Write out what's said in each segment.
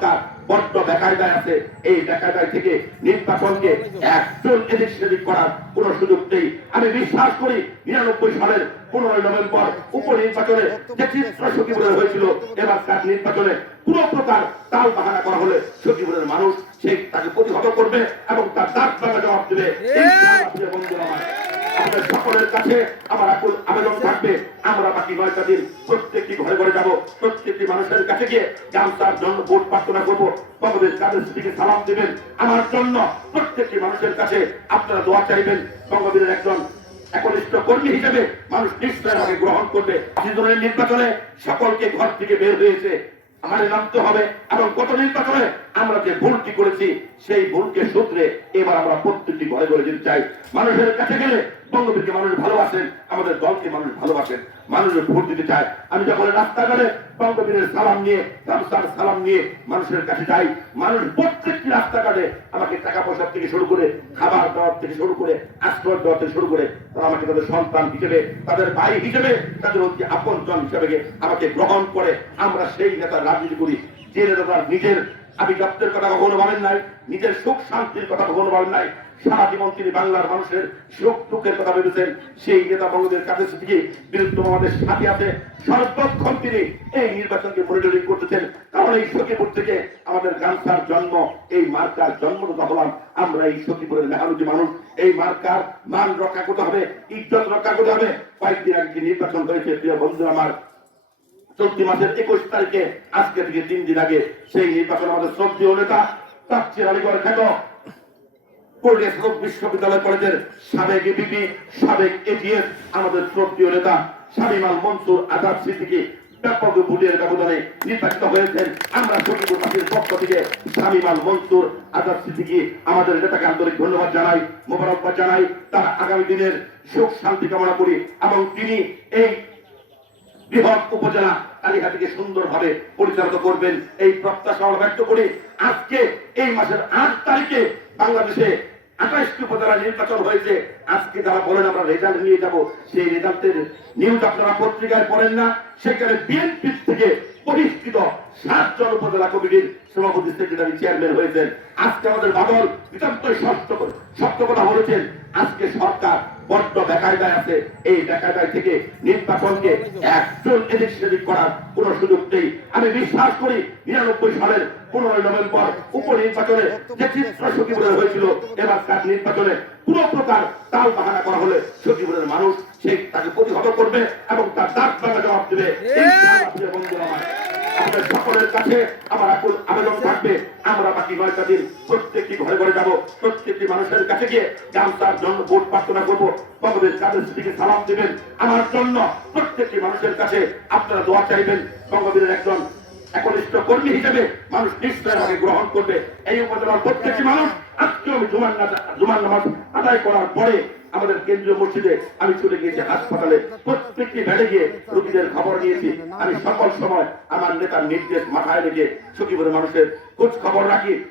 সরকার বড্ড বেকায়দায় আছে। এই বেকায়দায় থেকে নির্বাচনকে একজন এদিক সেদিক করার কোন সুযোগ নেই। আমি বিশ্বাস করি নিরানব্বই সালের পনেরোই নভেম্বর উপনির্বাচনে যে চিত্র সখীপুরের হয়েছিল এবার তার নির্বাচনে পুরো প্রকার তাল বাহানা করা হলে সখীপুরের মানুষ সেই তাকে প্রতিহত করবে এবং তার দাঁত ভাঙা জবাব দেবে। আমাদের সকলের কাছে আমার আকুল আবেদন থাকবে। আমরা বাকি নয়টা দিন প্রত্যেকটি ঘরে ঘরে যাব, প্রত্যেকটি মানুষের কাছে গিয়ে গামছার জন্য ভোট প্রার্থনা করব। বঙ্গবীর কাদের স্মৃতিকে সালাম দেবেন? আমার জন্য প্রত্যেকটি মানুষের কাছে আপনারা দোয়া চাইবেন। বঙ্গবীরের একজন একনিষ্ঠ কর্মী হিসেবে মানুষ নিশ্চয় আমাকে গ্রহণ করবে। নির্বাচনে সকলকে ঘর থেকে বের হয়েছে। আমাদের নামতে হবে এবং গত নির্বাচনে আমরা যে ভুলটি করেছি, সেই ভুলকে সূত্রে এবার আমরা প্রত্যেকটি ঘরে ঘরে যেতে চাই। মানুষের কাছে গেলে বঙ্গবীরকে মানুষ ভালোবাসেন, আমাদের দলকে মানুষ ভালোবাসেন, মানুষের ভোট দিতে চায়। আমি যখন রাস্তাঘাটে বঙ্গবীরের সালাম নিয়ে গামছার সালাম নিয়ে মানুষের কাছে যাই, মানুষ প্রত্যেকটি রাস্তাঘাটে আমাকে টাকা পয়সা থেকে শুরু করে, খাবার দেওয়ার থেকে শুরু করে, আশ্রয় দেওয়ার থেকে শুরু করে, তারা আমাকে তাদের সন্তান হিসেবে, তাদের ভাই হিসেবে, তাদের অতি আপন জন হিসেবে আমাকে গ্রহণ করে। আমরা সেই নেতার রাজনীতি করি, যে নেতা নিজের আভিজাত্যের কথা কখনো ভাবেন নাই, নিজের সুখ শান্তির কথা কখনো ভাবেন নাই। সারা জীবন তিনি বাংলার মানুষের সুখ দুঃখের কথা ভেবেছেন। সেই নেতা বঙ্গদের কাছে থেকে বিরুদ্ধ আমাদের সাথে আছে। সর্বক্ষণ তিনি এই নির্বাচনকে মনিটরিং করতেছেন। কারণ এই সখীপুর থেকে আমাদের গামছার জন্ম, এই মার্কার জন্মদাতা হলাম আমরা এই সখীপুরের মেহানুজি মানুষ। এই মার্কার মান রক্ষা করতে হবে, ইজ্জত রক্ষা করতে হবে। কয়েকদিন আগে নির্বাচন হয়েছে, প্রিয় বন্ধু আমার চলতি মাসের একুশ তারিখে, আজকে থেকে তিন দিন আগে সেই নির্বাচন আমাদের শ্রদ্ধীয় নেতা তাপসির আলীগড় খ্যাত আমাদের নেতাকে আন্তরিক ধন্যবাদ জানাই, মোবারকবাদ জানাই। তার আগামী দিনের সুখ, শান্তি কামনা করি এবং তিনি এই বৃহৎ উপজেলা কালীঘাটিকে সুন্দরভাবে পরিচালিত করবেন। এই প্রত্যাশা আমরা ব্যক্ত করি, আজকে এই মাসের আট তারিখে বাংলাদেশে আঠাশটি উপজেলা নির্বাচন হয়েছে। আজকে যারা বলেন, আমরা রেজাল্ট নিয়ে যাব, সেই রেজাল্টের নিউজ আপনারা পত্রিকায় পড়েন না। সেখানে বিএনপি থেকে বহিষ্কৃত সাতজন উপজেলা কমিটির সভাপতি সেক্রেটারি চেয়ারম্যান হয়েছেন। আজকে আমাদের বাদল নিতান্তই ষষ্ঠ সত্য কথা বলেছেন। আজকে সরকার বড্ড বেকায়দায় আছে। এই বেকায়দায় থেকে নির্বাচনকে একজন এদিক সেদিক করার কোন সুযোগ নেই। আমি বিশ্বাস করি নিরানব্বই সালের পনেরোই নভেম্বর উপনির্বাচনে যে চিত্র সখীপুরের হয়েছিল, এবার তার নির্বাচনে পুরো প্রকার তাল বাহানা করা হলে সখীপুরের মানুষ সেই তাকে প্রতিহত করবে এবং তার দাঁত ভাঙা জবাব দেবে। বন্ধুরা সকলের কাছে আমার আকুল আবেদন থাকবে। আমরা বাকি নয়টা দিন প্রত্যেকটি মানুষের কাছে গিয়ে গামছার জন্য ভোট প্রার্থনা করব। বঙ্গবীর কাদের স্মৃতিকে সালাম দেবেন? আমার জন্য প্রত্যেকটি মানুষের কাছে আপনারা দোয়া চাইবেন। বঙ্গবীরের একজন একনিষ্ঠ কর্মী হিসেবে মানুষ নিশ্চয় গ্রহণ করবে। এই উপজেলার প্রত্যেকটি মানুষ আজকে আমি জুমার নামা- জুমার নামাজ আদায় করার পরে আমাদের কেন্দ্রীয় মসজিদে আমি চলে গিয়েছি হাসপাতালে। প্রত্যেকটি বেড়ে গিয়ে রোগীদের খবর নিয়েছি। আমি সকল সময় আমার নেতার নির্দেশ মাথায় রেখে সখীপুরের মানুষের খোঁজ খবর রাখি।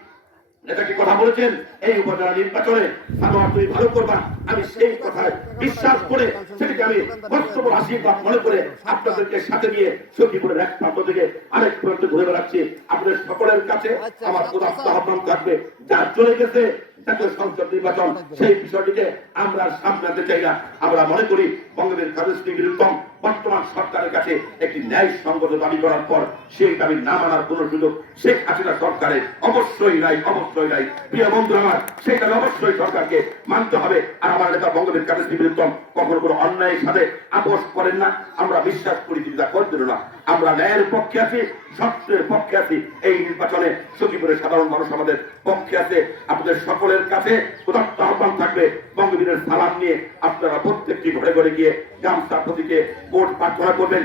নেতাকে কথা বলেছেন? এই উপজেলা নির্বাচনে সানোয়ার তুমি ভালো করবা। আমি সেই কথায় বিশ্বাস করে সেটাকে আমি বক্তব্য আশীর্বাদ মনে করে আপনাদেরকে সাথে নিয়ে সখীপুরের এক প্রান্ত থেকে আরেক প্রান্ত ঘুরে বেড়াচ্ছি। আপনাদের সকলের কাছে আমার প্রধান আহ্বান থাকবে। যা চলে গেছে জাতীয় সংসদ নির্বাচন, সেই বিষয়টিকে আমরা সামনে আনতে চাই না। আমরা মনে করি বঙ্গবীর কাদেশী বিরুদ্ধম বর্তমান সরকারের কাছে একটি ন্যায় সঙ্গত দাবি করার পর সেই দাবি না মানার কোন সুযোগ শেখ হাসিনা সরকারের অবশ্যই নাই অবশ্যই নাই। প্রিয় বন্ধু আমার, সেই দাবি অবশ্যই সরকারকে মানতে হবে। আর আমার নেতা বঙ্গবীর কাদেশী বিরুদ্ধম কখনো কোনো অন্যায়ের সাথে আপোষ করেন না। আমরা বিশ্বাস করি তিনি তা করবেন না। আমরা ন্যায়ের পক্ষে আছি, সত্যের পক্ষে আছি। এই নির্বাচনে সচিবের সাধারণ মানুষ আমাদের পক্ষে আছে, আপনাদের সকলের কাছে উদাত্ত আহ্বান থাকবে। বঙ্গবীরের সালাম নিয়ে আপনারা প্রত্যেকটি ঘরে ঘরে গিয়ে গামছা প্রতীকে ভোট প্রার্থনা করবেন।